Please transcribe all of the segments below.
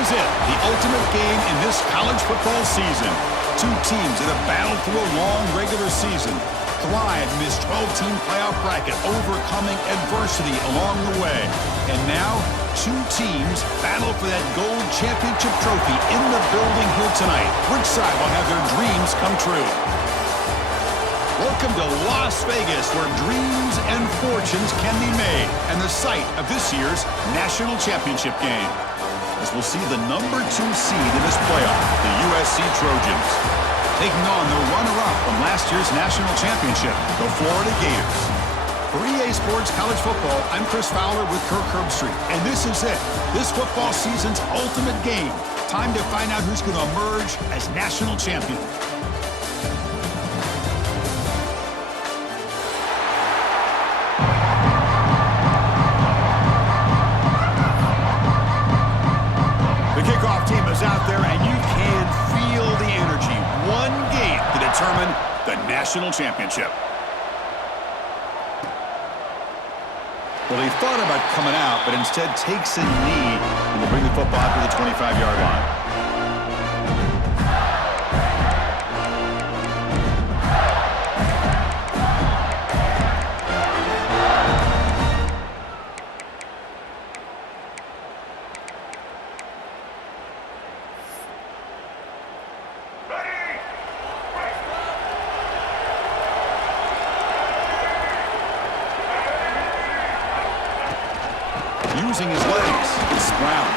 is it, the ultimate game in this college football season. Two teams that have battled through a long regular season, thrived in this 12-team playoff bracket, overcoming adversity along the way. And now, two teams battle for that gold championship trophy in the building here tonight. Which side will have their dreams come true? Welcome to Las Vegas, where dreams and fortunes can be made, and the site of this year's national championship game. As we'll see the #2 seed in this playoff, the USC Trojans, taking on the runner-up from last year's national championship, the Florida Gators. For EA Sports College Football, I'm Chris Fowler with Kirk Herbstreit, and this is it, this football season's ultimate game. Time to find out who's going to emerge as national champion. Out there, and you can feel the energy. One game to determine the national championship. Well, he thought about coming out, but instead takes a knee and will bring the football to the 25-yard line. Using his legs, it's Brown.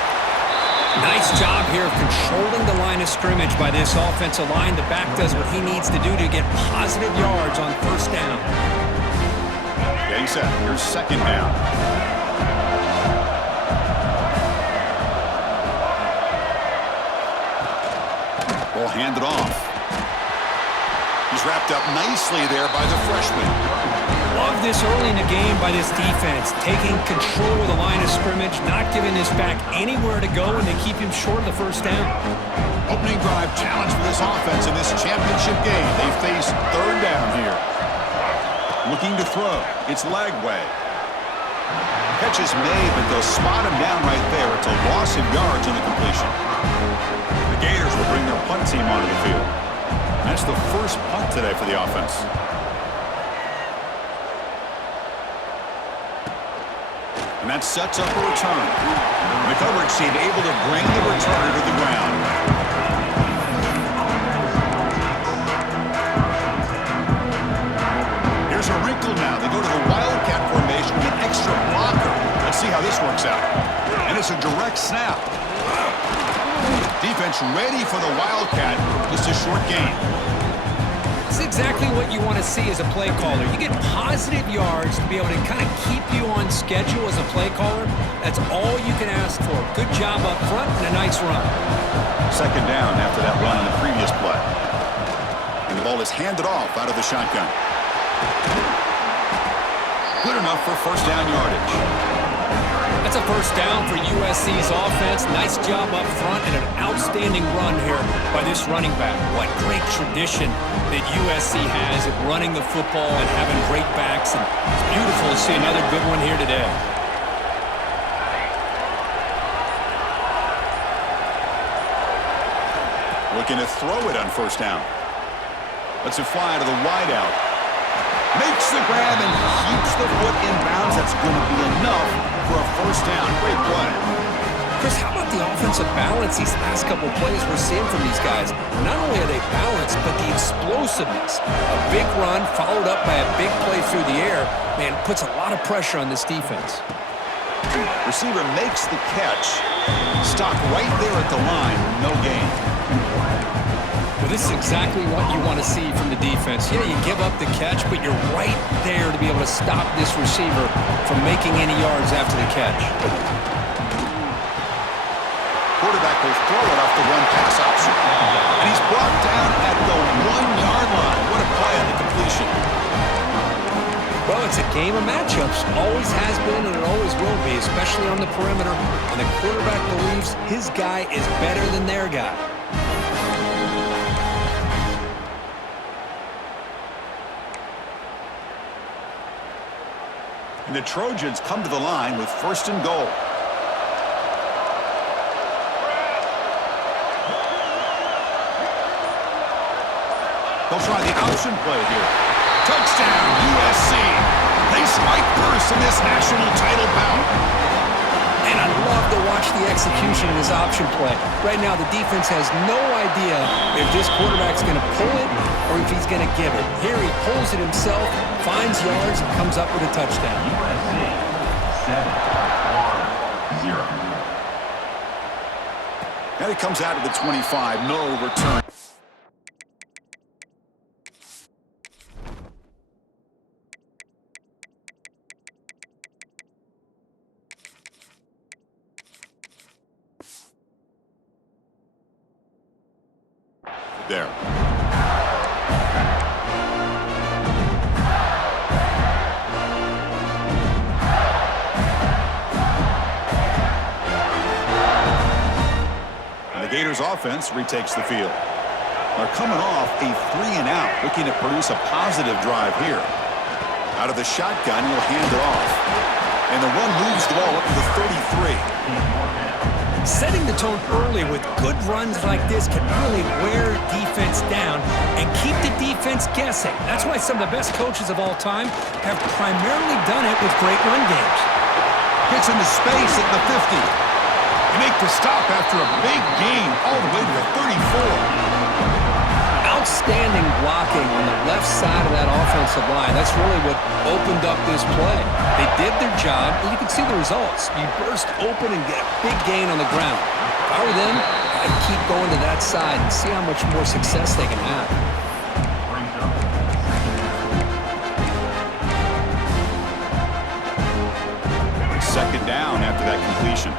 Nice job here of controlling the line of scrimmage by this offensive line. The back does what he needs to do to get positive yards on first down. Getting set. Here's second down. Ball handed off. He's wrapped up nicely there by the freshman. Love this early in the game by this defense, taking control of the line of scrimmage, not giving this back anywhere to go, and they keep him short of the first down. Opening drive challenge for this offense in this championship game. They face third down here. Looking to throw. It's Lagway. Catch is made, but they'll spot him down right there. It's a loss of yards on the completion. The Gators will bring their punt team onto the field. That's the first punt today for the offense. And that sets up a return. The coverage team able to bring the returner to the ground. Here's a wrinkle now. They go to the Wildcat formation with an extra blocker. Let's see how this works out. And it's a direct snap. Defense ready for the Wildcat. Just a short gain. That's exactly what you want to see as a play caller. You get positive yards to be able to kind of keep you on schedule as a play caller. That's all you can ask for. Good job up front and a nice run. Second down after that run in the previous play. And the ball is handed off out of the shotgun. Good enough for first down yardage. That's a first down for USC's offense. Nice job up front and an outstanding run here by this running back. What great tradition that USC has at running the football and having great backs. And it's beautiful to see another good one here today. Looking to throw it on first down. Lets it fly to the wideout. Makes the grab and keeps the foot in bounds. That's going to be enough for a first down. Great play. Chris, how about the offensive balance these last couple plays we're seeing from these guys? Not only are they balanced, but the explosiveness. A big run followed up by a big play through the air, man, puts a lot of pressure on this defense. Receiver makes the catch. Stopped right there at the line. No gain. Well, this is exactly what you want to see from the defense. Yeah, you give up the catch, but you're right there to be able to stop this receiver from making any yards after the catch. Quarterback will throw it off the run-pass option. And he's brought down at the 1-yard line. What a play on the completion. Well, it's a game of matchups. Always has been and it always will be, especially on the perimeter. And the quarterback believes his guy is better than their guy. And the Trojans come to the line with first and goal. They'll try the option play here. Touchdown, USC. They strike first in this national title bout. And I love to watch the execution of this option play. Right now, the defense has no idea if this quarterback's going to pull it or if he's going to give it. Here he pulls it himself, finds yards, and comes up with a touchdown. USC 7-1-0. And it comes out of the 25, no return. There. And the Gators offense retakes the field. They're coming off a 3-and-out, looking to produce a positive drive here. Out of the shotgun, he'll hand it off. And the run moves the ball up to the 33. Setting the tone early with good runs like this can really wear defense down and keep the defense guessing. That's why some of the best coaches of all time have primarily done it with great run games. Gets into space at the 50. They make the stop after a big gain all the way to the 34. Outstanding blocking on the left side of that offensive line. That's really what opened up this play. They did their job, and you can see the results. You burst open and get a big gain on the ground. If I were them, I'd keep going to that side and see how much more success they can have. Second down after that completion.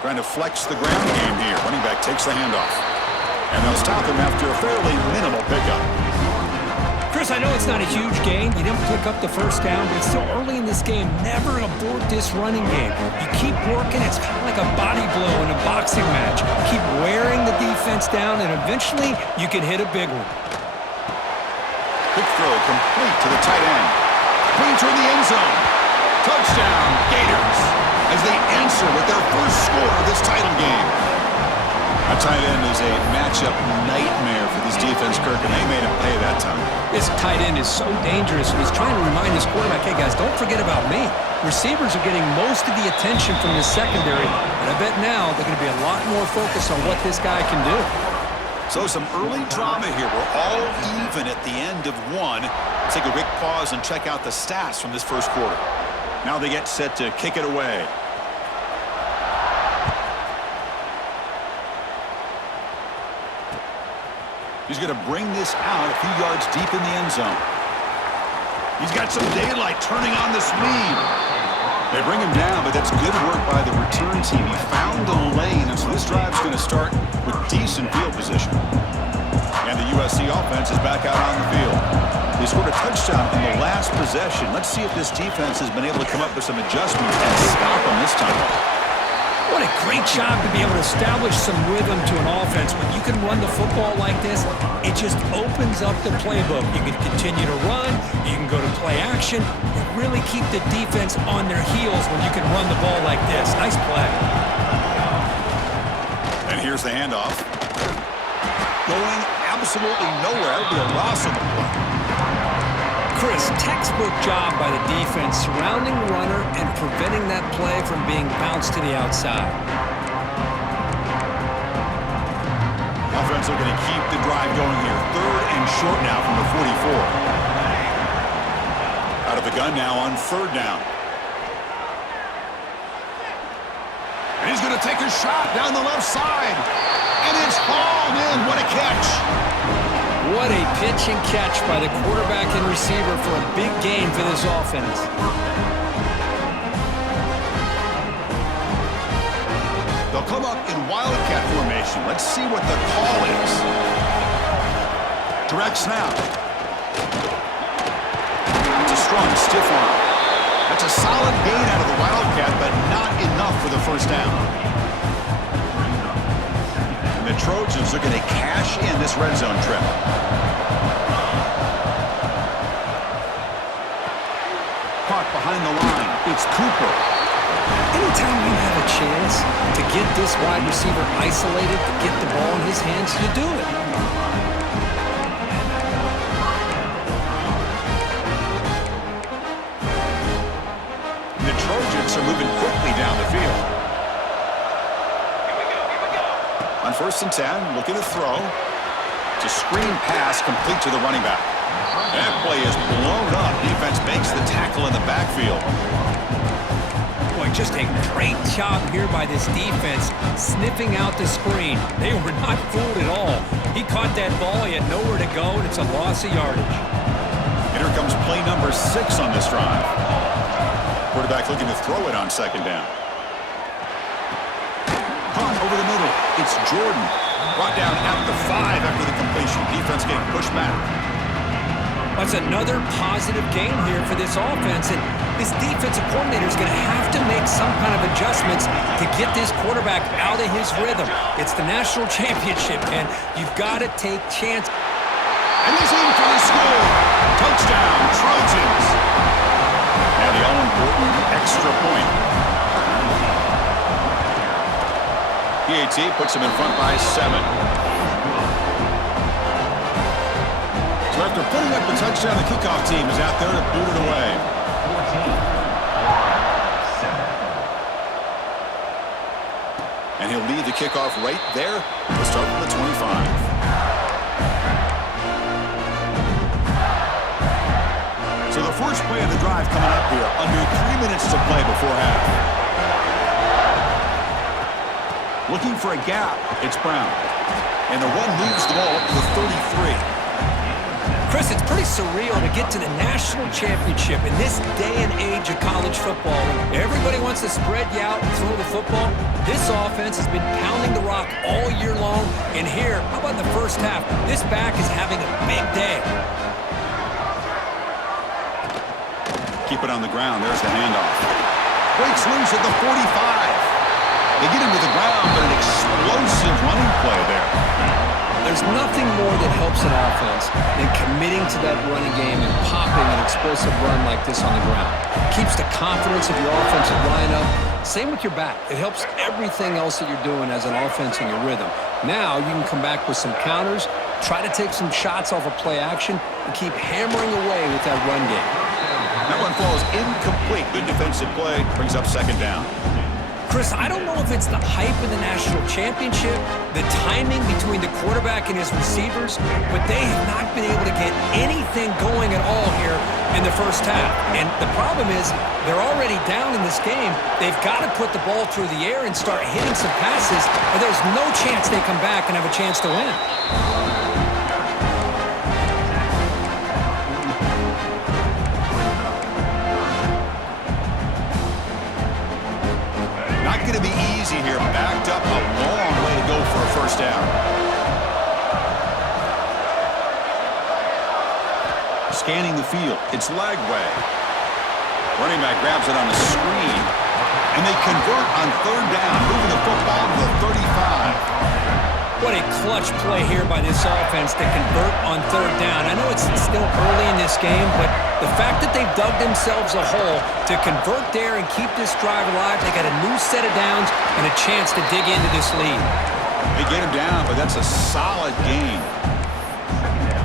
Trying to flex the ground game here. Running back takes the handoff. And they'll stop him after a fairly minimal pickup. Chris, I know it's not a huge gain. You didn't pick up the first down, but it's still early in this game. Never abort this running game. You keep working. It's kind of like a body blow in a boxing match. Keep wearing the defense down, and eventually you can hit a big one. Quick throw complete to the tight end. Clean toward the end zone. Touchdown, Gators, as they answer with their first score of this title game. A tight end is a matchup nightmare for this defense, Kirk, and they made him pay that time. This tight end is so dangerous. He's trying to remind his quarterback, hey, guys, don't forget about me. Receivers are getting most of the attention from the secondary, and I bet now they're going to be a lot more focused on what this guy can do. So some early drama here. We're all even at the end of one. Let's take a quick pause and check out the stats from this first quarter. Now they get set to kick it away. He's going to bring this out a few yards deep in the end zone. He's got some daylight turning on the speed. They bring him down, but that's good work by the return team. He found the lane, and so this drive's going to start with decent field position. And the USC offense is back out on the field. They scored a touchdown in the last possession. Let's see if this defense has been able to come up with some adjustments and stop them this time. What a great job to be able to establish some rhythm to an offense. When you can run the football like this, it just opens up the playbook. You can continue to run, you can go to play action, and really keep the defense on their heels when you can run the ball like this. Nice play. And here's the handoff. Going absolutely nowhere, but a loss on the play. Chris, textbook job by the defense surrounding the runner and preventing that play from being bounced to the outside. Offense looking to keep the drive going here. Third and short now from the 44. Out of the gun now on third down. And he's going to take a shot down the left side. And it's hauled in. What a catch. What a pitch and catch by the quarterback and receiver for a big gain for this offense. They'll come up in wildcat formation. Let's see what the call is. Direct snap. It's a strong, stiff arm. That's a solid gain out of the wildcat, but not enough for the first down. The Trojans looking to cash in this red zone trip. Caught behind the line. It's Cooper. Anytime you have a chance to get this wide receiver isolated, to get the ball in his hands, you do it. The Trojans are moving quickly down the field. On 1st and 10, looking to throw. It's a screen pass complete to the running back. That play is blown up. Defense makes the tackle in the backfield. Boy, just a great job here by this defense, sniffing out the screen. They were not fooled at all. He caught that ball, he had nowhere to go, and it's a loss of yardage. And here comes play number 6 on this drive. Quarterback looking to throw it on 2nd down. Caught over the middle. It's Jordan. Brought down at the 5 after the completion. Defense getting pushed back. That's another positive game here for this offense, and this defensive coordinator is going to have to make some kind of adjustments to get this quarterback out of his rhythm. It's the national championship, and you've got to take chances. And he's in for the score. Touchdown, Trojans. Now the all-important extra point. PAT puts him in front by 7. So after putting up the touchdown, the kickoff team is out there to boot it away. And he'll lead the kickoff right there. We'll start from the 25. So the first play of the drive coming up here. Under 3 minutes to play before half. Looking for a gap, it's Brown. And the run moves the ball up to the 33. Chris, it's pretty surreal to get to the national championship in this day and age of college football. Everybody wants to spread you out and throw the football. This offense has been pounding the rock all year long. And here, how about in the first half? This back is having a big day. Keep it on the ground. There's the handoff. Breaks loose at the 45. They get him to the ground, but an explosive running play there. There's nothing more that helps an offense than committing to that running game and popping an explosive run like this on the ground. Keeps the confidence of your offensive lineup. Same with your back. It helps everything else that you're doing as an offense in your rhythm. Now you can come back with some counters, try to take some shots off of play action, and keep hammering away with that run game. That one falls incomplete. Good defensive play. Brings up 2nd down. Chris, I don't know if it's the hype of the national championship, the timing between the quarterback and his receivers, but they have not been able to get anything going at all here in the first half. And the problem is they're already down in this game. They've got to put the ball through the air and start hitting some passes, or there's no chance they come back and have a chance to win. Going to be easy here. Backed up, a long way to go for a 1st down. Scanning the field. It's Lagway. Running back grabs it on the screen. And they convert on 3rd down, moving the football to the 35. What a clutch play here by this offense to convert on 3rd down. I know it's still early in this game, but the fact that they've dug themselves a hole to convert there and keep this drive alive, they got a new set of downs and a chance to dig into this lead. They get him down, but that's a solid game.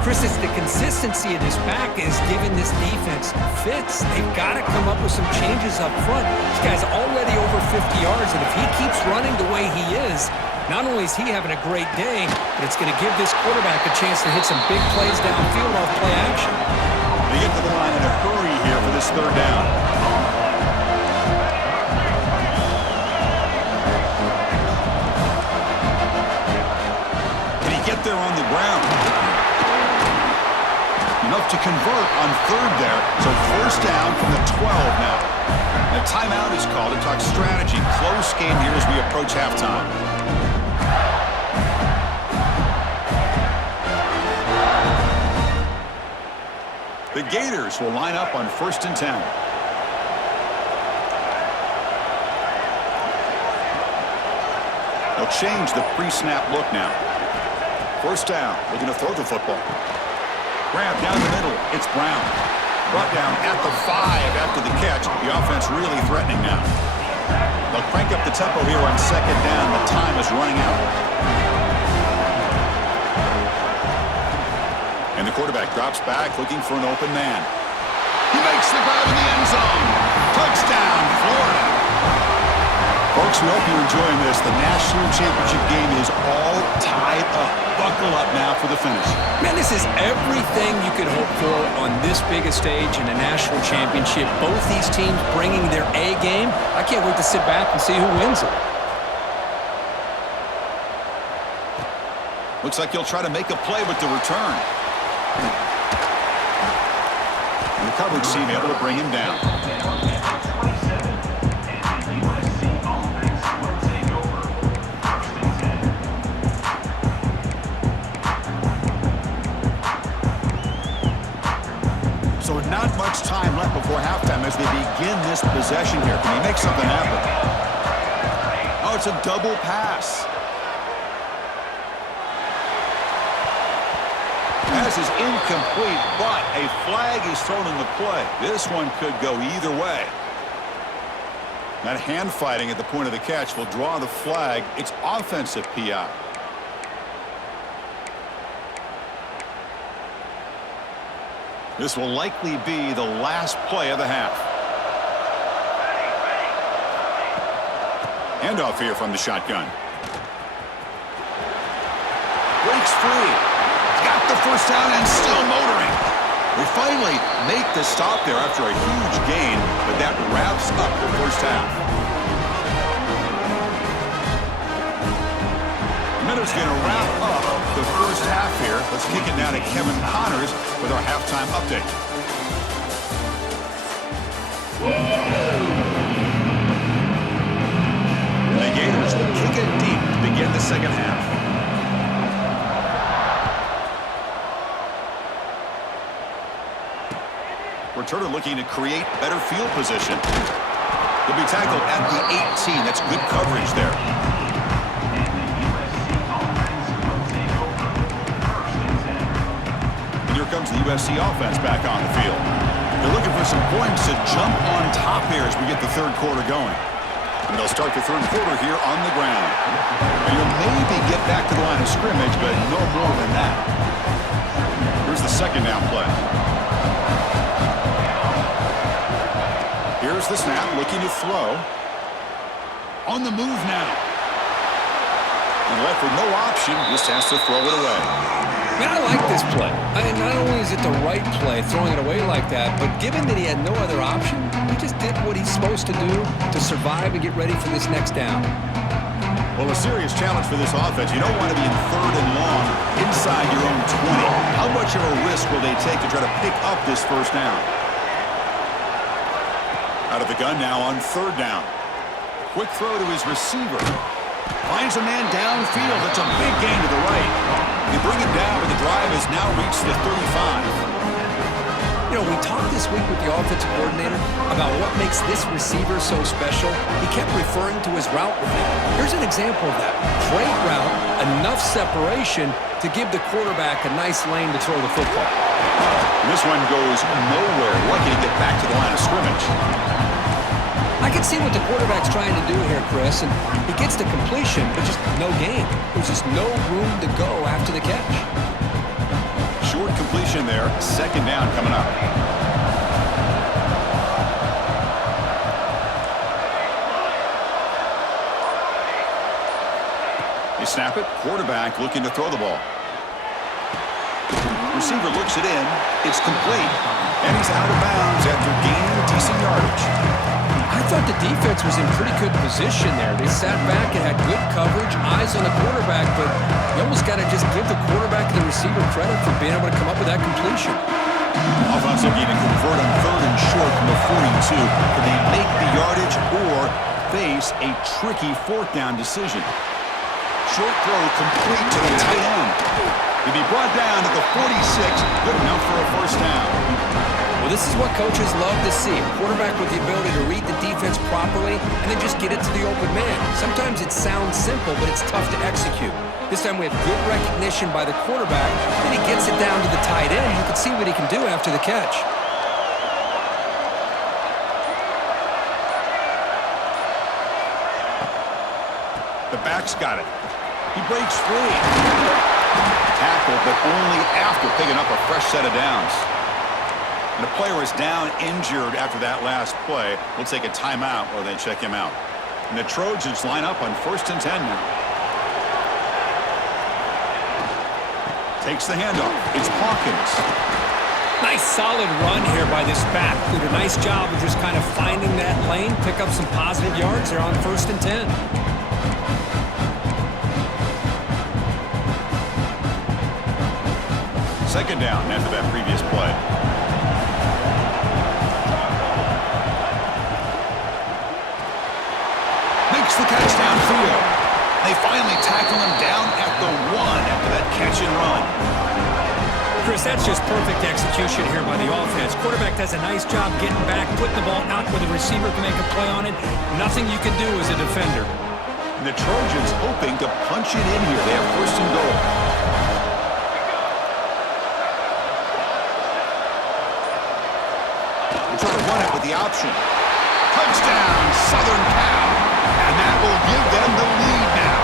Chris, it's the consistency of this back is giving this defense fits. They've got to come up with some changes up front. This guy's already over 50 yards, and if he keeps running the way he is, not only is he having a great day, but it's going to give this quarterback a chance to hit some big plays downfield off play action. They get to the line in a hurry here for this 3rd down. Can he get there on the ground? Enough to convert on 3rd there. So 1st down from the 12 now. A timeout is called to talk strategy. Close game here as we approach halftime. The Gators will line up on 1st and 10. They'll change the pre-snap look now. 1st down, looking to throw the football. Grab down the middle, it's Brown. Brought down at the 5 after the catch. The offense really threatening now. They'll crank up the tempo here on second down. The time is running out. And the quarterback drops back looking for an open man. He makes the grab in the end zone. Touchdown, Florida. Folks, we hope you're enjoying this. The national championship game is all tied up. Buckle up now for the finish. Man, this is everything you could hope for on this big a stage in a national championship. Both these teams bringing their A game. I can't wait to sit back and see who wins it. Looks like he'll try to make a play with the return. And the coverage team able to bring him down. So not much time left before halftime as they begin this possession here. Can he make something happen? Oh, it's a double pass. Pass is incomplete, but a flag is thrown in the play. This one could go either way. That hand fighting at the point of the catch will draw the flag. It's offensive PI. This will likely be the last play of the half. Handoff here from the shotgun. Breaks free. Got the first down and still motoring. We finally make the stop there after a huge gain, but that wraps up the first half. The minute's going to wrap up the first half here. Let's kick it now to Kevin Connors with our halftime update. The Gators will kick it deep to begin the second half. Returner looking to create better field position. He'll be tackled at the 18. That's good coverage there. And here comes the USC offense back on the field. They're looking for some points to jump on top here as we get the third quarter going. And they'll start the third quarter here on the ground. And you'll maybe get back to the line of scrimmage, but no more than that. Here's the second down play. Here's the snap, looking to throw. On the move now. And left with no option, just has to throw it away. Man, I like this play. Not only is it the right play, throwing it away like that, but given that he had no other option, he just did what he's supposed to do to survive and get ready for this next down. Well, a serious challenge for this offense. You don't want to be in third and long inside your own 20. How much of a risk will they take to try to pick up this first down? Out of the gun now on third down. Quick throw to his receiver. Finds a man downfield. That's a big gain to the right. They bring him down, but the drive has now reached the 35. You know, we talked this week with the offensive coordinator about what makes this receiver so special. He kept referring to his route running. Here's an example of that. Great route, enough separation to give the quarterback a nice lane to throw the football. And this one goes nowhere. Lucky to get back to the line of scrimmage. I can see what the quarterback's trying to do here, Chris, and he gets the completion, but just no gain. There's just no room to go after the catch. Short completion there. Second down coming up. They snap it. Quarterback looking to throw the ball. Receiver looks it in. It's complete. And he's out of bounds after gaining decent yardage. I thought the defense was in pretty good position there. They sat back and had good coverage, eyes on the quarterback, but you almost got to just give the quarterback and the receiver credit for being able to come up with that completion. Offense looking to convert on third and short from the 42. Can they make the yardage or face a tricky fourth down decision? Short throw complete to the tight end. He'll be brought down to the 46. Good enough for a first down. Well, this is what coaches love to see. A quarterback with the ability to read the defense properly and then just get it to the open man. Sometimes it sounds simple, but it's tough to execute. This time we have good recognition by the quarterback. Then he gets it down to the tight end. You can see what he can do after the catch. back's got it. He breaks free. Tackle, but only after picking up a fresh set of downs. And the player is down injured after that last play. We'll take a timeout while they check him out. And the Trojans line up on 1st and 10 now. Takes the handoff. It's Hawkins. Nice solid run here by this back. Did a nice job of just kind of finding that lane, pick up some positive yards. They're on 1st and 10. Second down after that previous play. Makes the catch downfield. They finally tackle him down at the 1 after that catch and run. Chris, that's just perfect execution here by the offense. Quarterback does a nice job getting back, putting the ball out where the receiver can make a play on it. Nothing you can do as a defender. And the Trojans hoping to punch it in here. They have 1st and goal. They try to run it with the option. Touchdown, Southern Cal. And that will give them the lead now.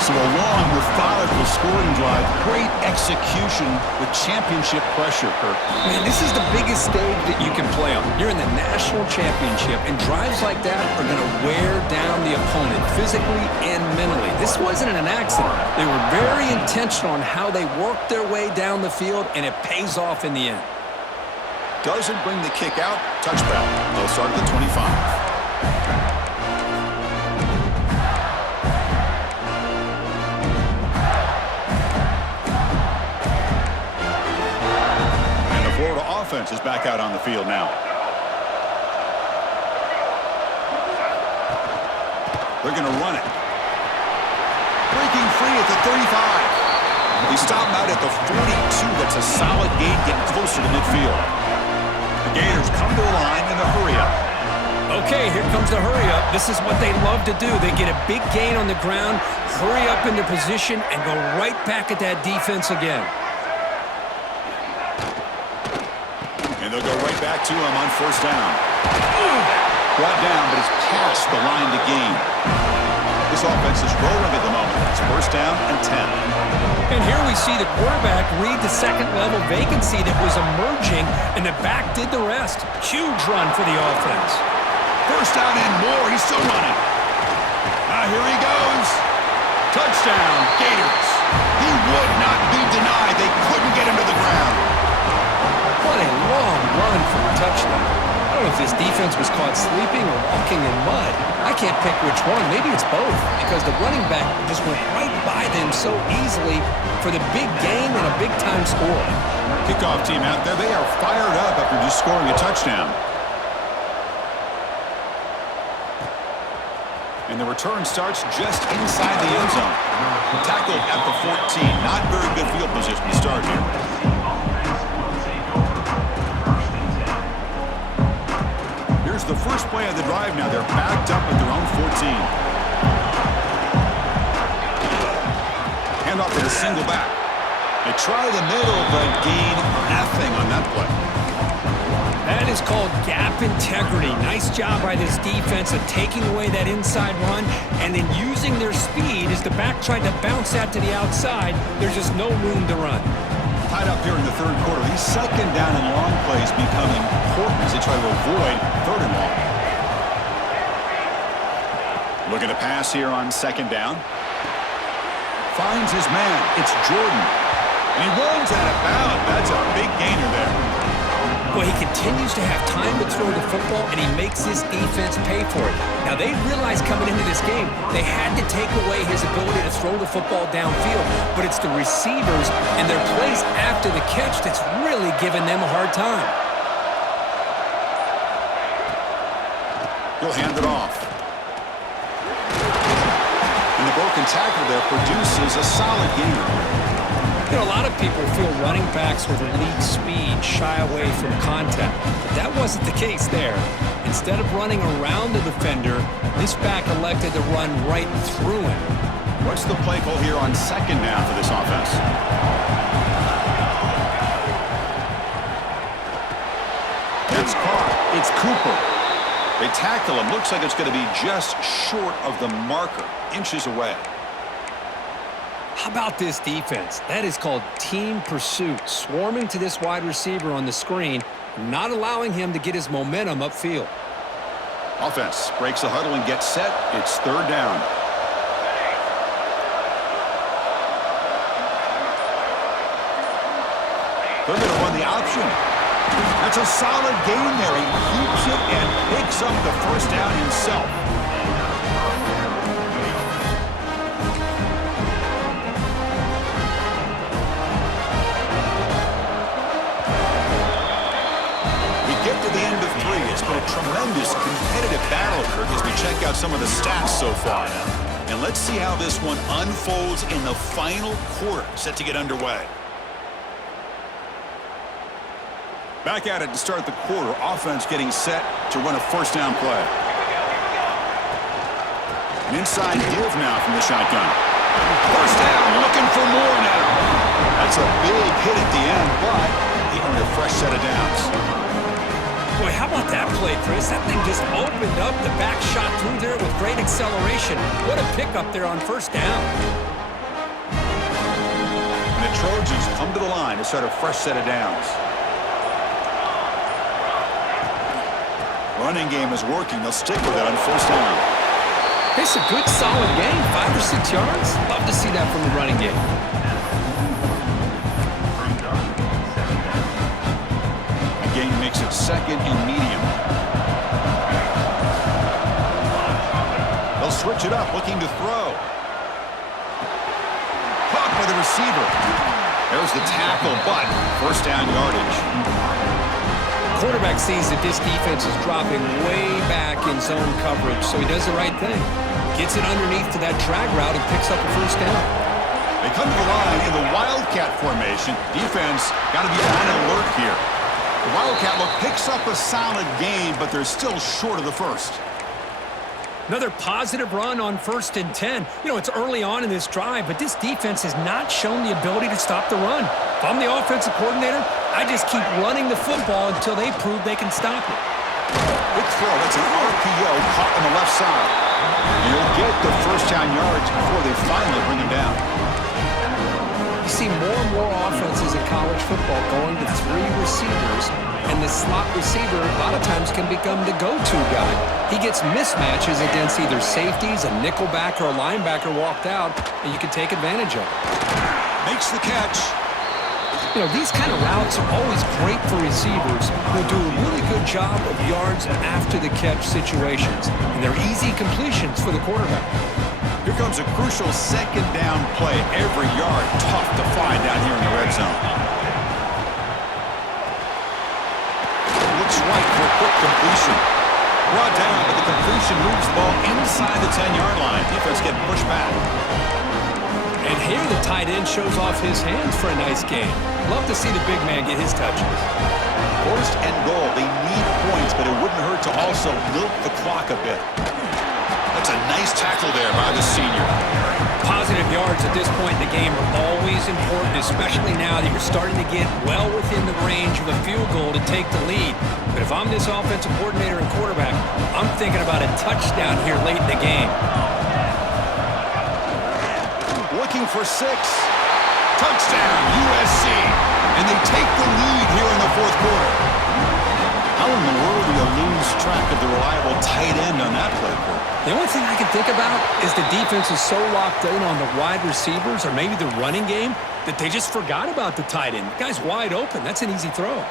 So a long, methodical scoring drive. Great execution with championship pressure, Kirk. Man, this is the biggest stage that you can play on. You're in the national championship, and drives like that are going to wear down the opponent physically and mentally. This wasn't an accident. They were very intentional on how they worked their way down the field, and it pays off in the end. Doesn't bring the kick out. Touchback. They'll start at the 25. Florida offense is back out on the field now. They're going to run it. Breaking free at the 35. They stop him out at the 42. That's a solid gain, getting closer to midfield. The Gators come to the line in a hurry up. Okay, here comes the hurry up. This is what they love to do. They get a big gain on the ground, hurry up into position, and go right back at that defense again. And they'll go right back to him on 1st down. Brought down, but it's past the line to gain. This offense is rolling at the moment. It's 1st down and 10. And here we see the quarterback read the second-level vacancy that was emerging, and the back did the rest. Huge run for the offense. 1st down and more. He's still running. Here he goes. Touchdown, Gators. He would not be denied. They couldn't get him to the ground. What a long run for a touchdown. I don't know if this defense was caught sleeping or walking in mud. I can't pick which one. Maybe it's both, because the running back just went right by them so easily for the big gain and a big-time score. Kickoff team out there. They are fired up after just scoring a touchdown. And the return starts just inside the end zone. Tackled at the 14. Not very good field position to start here. Here's the first play of the drive now. They're backed up at their own 14. Hand off to the single back. They try the middle, but gain nothing on that play. That is called gap integrity. Nice job by this defense of taking away that inside run and then using their speed as the back tried to bounce that to the outside. There's just no room to run. Tied up here in the third quarter. These 2nd down and long plays become important as they try to avoid 3rd and long. Looking to pass here on 2nd down. Finds his man. It's Jordan. And he runs out of bounds. That's a big gainer there. Well, he continues to have time to throw the football, and he makes this defense pay for it. Now, they realized coming into this game, they had to take away his ability to throw the football downfield, but it's the receivers and their plays after the catch that's really giving them a hard time. He'll hand it off. And the broken tackle there produces a solid gainer. You know, a lot of people feel running backs with elite speed shy away from contact, but that wasn't the case there. Instead of running around the defender, this back elected to run right through him. What's the play call here on 2nd down for this offense? It's caught. It's Cooper. They tackle him. Looks like it's going to be just short of the marker, inches away. How about this defense? That is called team pursuit. Swarming to this wide receiver on the screen, not allowing him to get his momentum upfield. Offense breaks the huddle and gets set. It's third down. They're going to run the option. That's a solid gain there. He keeps it and picks up the first down himself. We get to the end of three. It's been a tremendous competitive battle, Kirk, as we check out some of the stats so far. And let's see how this one unfolds in the final quarter, set to get underway. Back at it to start the quarter. Offense getting set to run a first down play. An inside give now from the shotgun. First down, looking for more now. That's a big hit at the end, but he earned a fresh set of downs. Boy, how about that play, Chris? That thing just opened up. The back shot through there with great acceleration. What a pickup there on first down. And the Trojans come to the line to start a fresh set of downs. Running game is working. They'll stick with it on first down. It's a good, solid game. 5 or 6 yards. Love to see that from the running game. The game makes it second and medium. They'll switch it up, looking to throw. Caught by the receiver. There's the tackle, but first down yardage. Quarterback sees that this defense is dropping way back in zone coverage, so he does the right thing. Gets it underneath to that drag route and picks up a first down. They come to the line in the Wildcat formation. Defense got to be on alert here. The Wildcat look picks up a solid gain, but they're still short of the first. Another positive run on 1st and 10. You know, it's early on in this drive, but this defense has not shown the ability to stop the run. If I'm the offensive coordinator, I just keep running the football until they prove they can stop it. Good throw. That's an RPO caught on the left side. You'll get the first down yards before they finally bring him down. You see more and more offenses in college football going to 3 receivers, and the slot receiver a lot of times can become the go-to guy. He gets mismatches against either safeties, a nickelback, or a linebacker walked out, and you can take advantage of it. Makes the catch. You know, these kind of routes are always great for receivers who do a really good job of yards after the catch situations, and they're easy completions for the quarterback. Here comes a crucial second down play. Every yard tough to find down here in the red zone. Looks right for a quick completion. Brought down, but the completion moves the ball inside the 10-yard line. Defense getting pushed back. And here the tight end shows off his hands for a nice game. Love to see the big man get his touches. First and goal. They need points, but it wouldn't hurt to also milk the clock a bit. That's a nice tackle there by the senior. Positive yards at this point in the game are always important, especially now that you're starting to get well within the range of a field goal to take the lead. But if I'm this offensive coordinator and quarterback, I'm thinking about a touchdown here late in the game. Looking for 6. Touchdown, USC. And they take the lead here in the fourth quarter. How in the world do you lose track of the reliable tight end on that play? The only thing I can think about is the defense is so locked in on the wide receivers or maybe the running game that they just forgot about the tight end. The guy's wide open. That's an easy throw.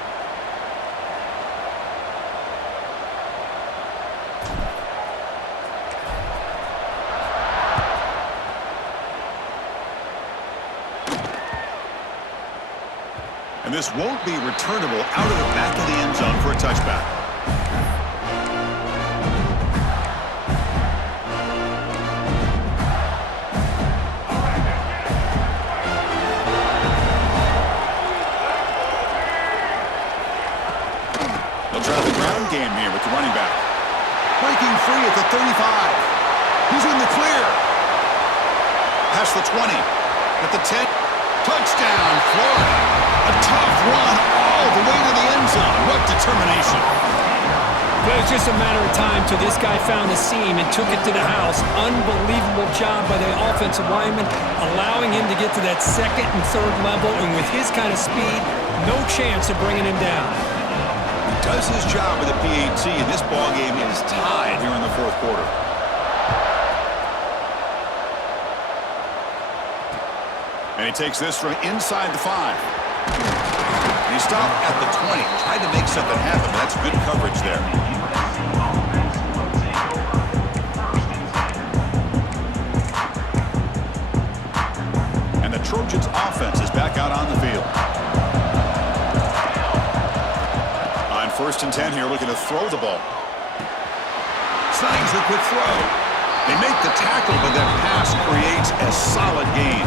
And this won't be returnable out of the back of the end zone for a touchback. They'll try the ground game here with the running back. Breaking free at the 35. He's in the clear. Past the 20. At the 10. Touchdown, Florida. A tough run all the way to the end zone. What determination. Well, it's just a matter of time till this guy found the seam and took it to the house. Unbelievable job by the offensive lineman, allowing him to get to that second and third level, and with his kind of speed, no chance of bringing him down. He does his job with the PAT, and this ball game is tied here in the fourth quarter. And he takes this from inside the 5. And he stopped at the 20. Tried to make something happen, but that's good coverage there. And the Trojans' offense is back out on the field. On 1st and 10 here, looking to throw the ball. Snags the quick throw. They make the tackle, but that pass creates a solid gain.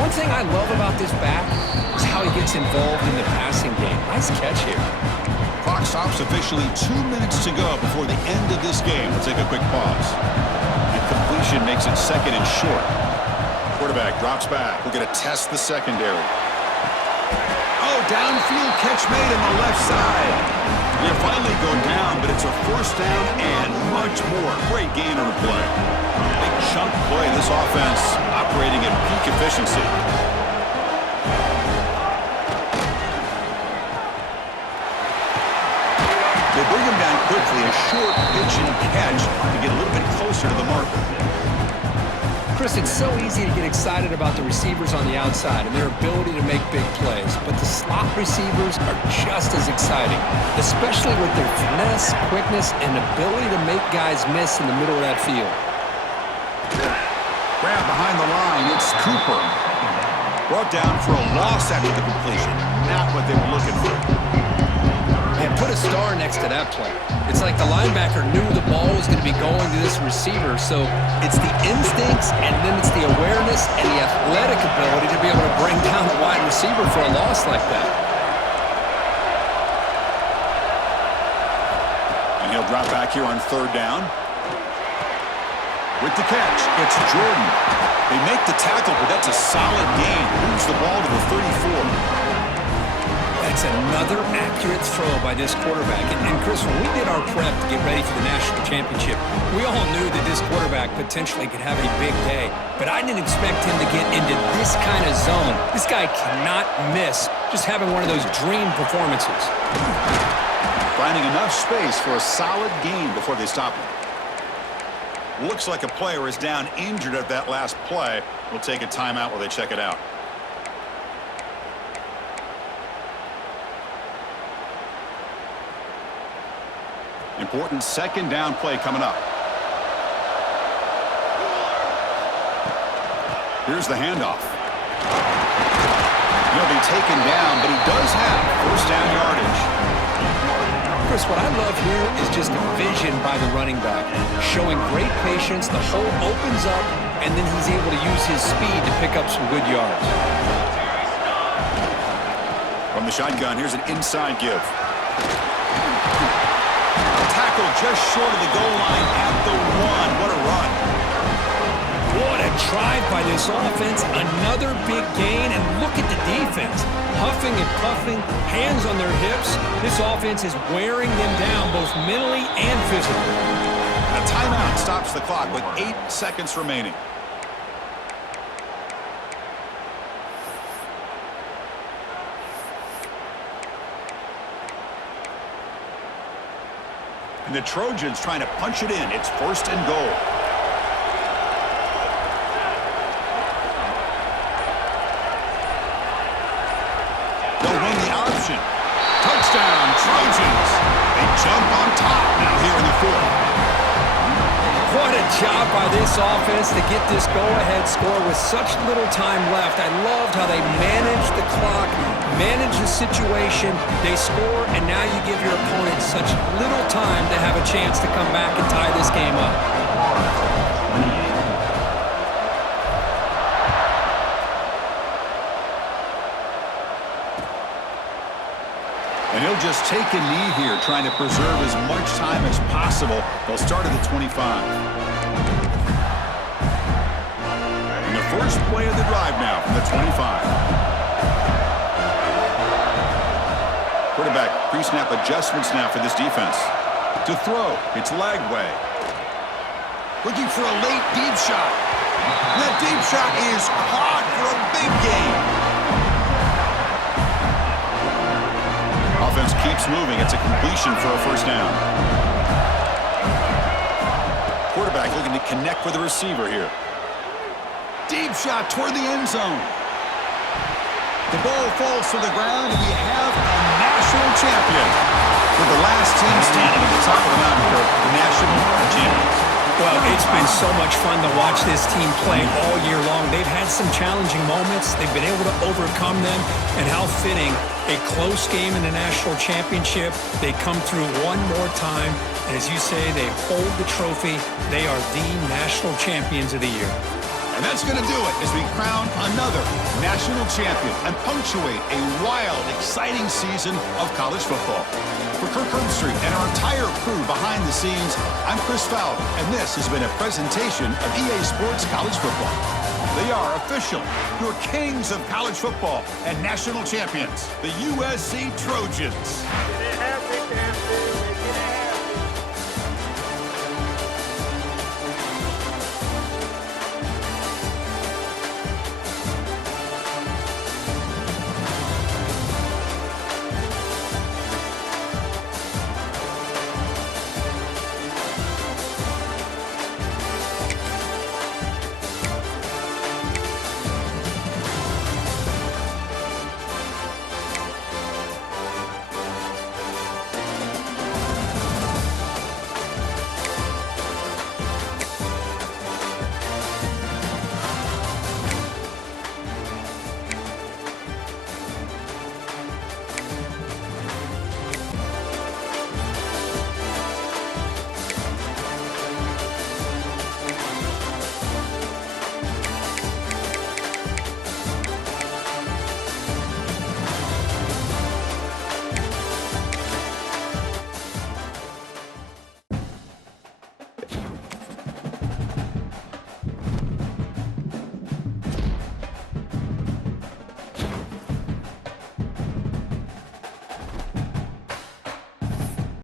One thing I love about this back is how he gets involved in the passing game. Nice catch here. Clock stops officially 2 minutes to go before the end of this game. We'll take a quick pause. And completion makes it 2nd and short. Quarterback drops back. We're going to test the secondary. Oh, downfield catch made on the left side. They finally go down, but it's a 1st down and much more. Great gain on the play. Big chunk play. This offense operating at peak efficiency. They bring him down quickly, a short pitch and catch to get a little bit closer to the marker. Chris, it's so easy to get excited about the receivers on the outside and their ability to make big plays, but the slot receivers are just as exciting, especially with their finesse, quickness, and ability to make guys miss in the middle of that field. Grab behind the line, it's Cooper. Brought down for a loss after the completion. Not what they were looking for. Man, put a star next to that play. It's like the linebacker knew the ball was going to be going to this receiver, so it's the instincts and then it's the awareness and the athletic ability to be able to bring down the wide receiver for a loss like that. And he'll drop back here on 3rd down. With the catch, it's Jordan. They make the tackle, but that's a solid gain. Moves the ball to the 34. That's another accurate throw by this quarterback. And Chris, when we did our prep to get ready for the national championship, we all knew that this quarterback potentially could have a big day. But I didn't expect him to get into this kind of zone. This guy cannot miss just having one of those dream performances. Finding enough space for a solid gain before they stop him. Looks like a player is down injured at that last play. We'll take a timeout while they check it out. Important 2nd down play coming up. Here's the handoff. He'll be taken down, but he does have 1st down yardage. Chris, what I love here is just the vision by the running back. Showing great patience, the hole opens up, and then he's able to use his speed to pick up some good yards. From the shotgun, here's an inside give. Tackle just short of the goal line at the 1. What a run. What a drive by this offense. Another big gain, and look at the defense. Huffing and puffing, hands on their hips. This offense is wearing them down both mentally and physically. A timeout stops the clock with 8 seconds remaining. And the Trojans trying to punch it in. It's 1st and goal. They'll run the option. Touchdown, Trojans. They jump on top now here in the 4th. What a job by this offense to get this go-ahead score with such little time left. I loved how they managed the clock, managed the situation. They score, and now you give your opponent such little time to have a chance to come back and tie this game up. And he'll just take a knee here, trying to preserve as much time as possible. They'll start at the 25. And the first play of the drive now from the 25. Quarterback crease pre-snap adjustments now for this defense. To throw, it's Lagway. Looking for a late deep shot. And that deep shot is caught for a big gain. Offense keeps moving. It's a completion for a first down. Quarterback looking to connect with the receiver here. Deep shot toward the end zone. The ball falls to the ground, and we have a national champion. With the last team standing at the top of the mountain for the national champions. Well, it's been so much fun to watch this team play all year long. They've had some challenging moments. They've been able to overcome them. And how fitting, a close game in the national championship. They come through one more time. And as you say, they hold the trophy. They are the national champions of the year. And that's going to do it as we crown another national champion and punctuate a wild, exciting season of college football. For Kirk Herbstreit and our entire crew behind the scenes, I'm Chris Fowler, and this has been a presentation of EA Sports College Football. They are official, your kings of college football and national champions, the USC Trojans.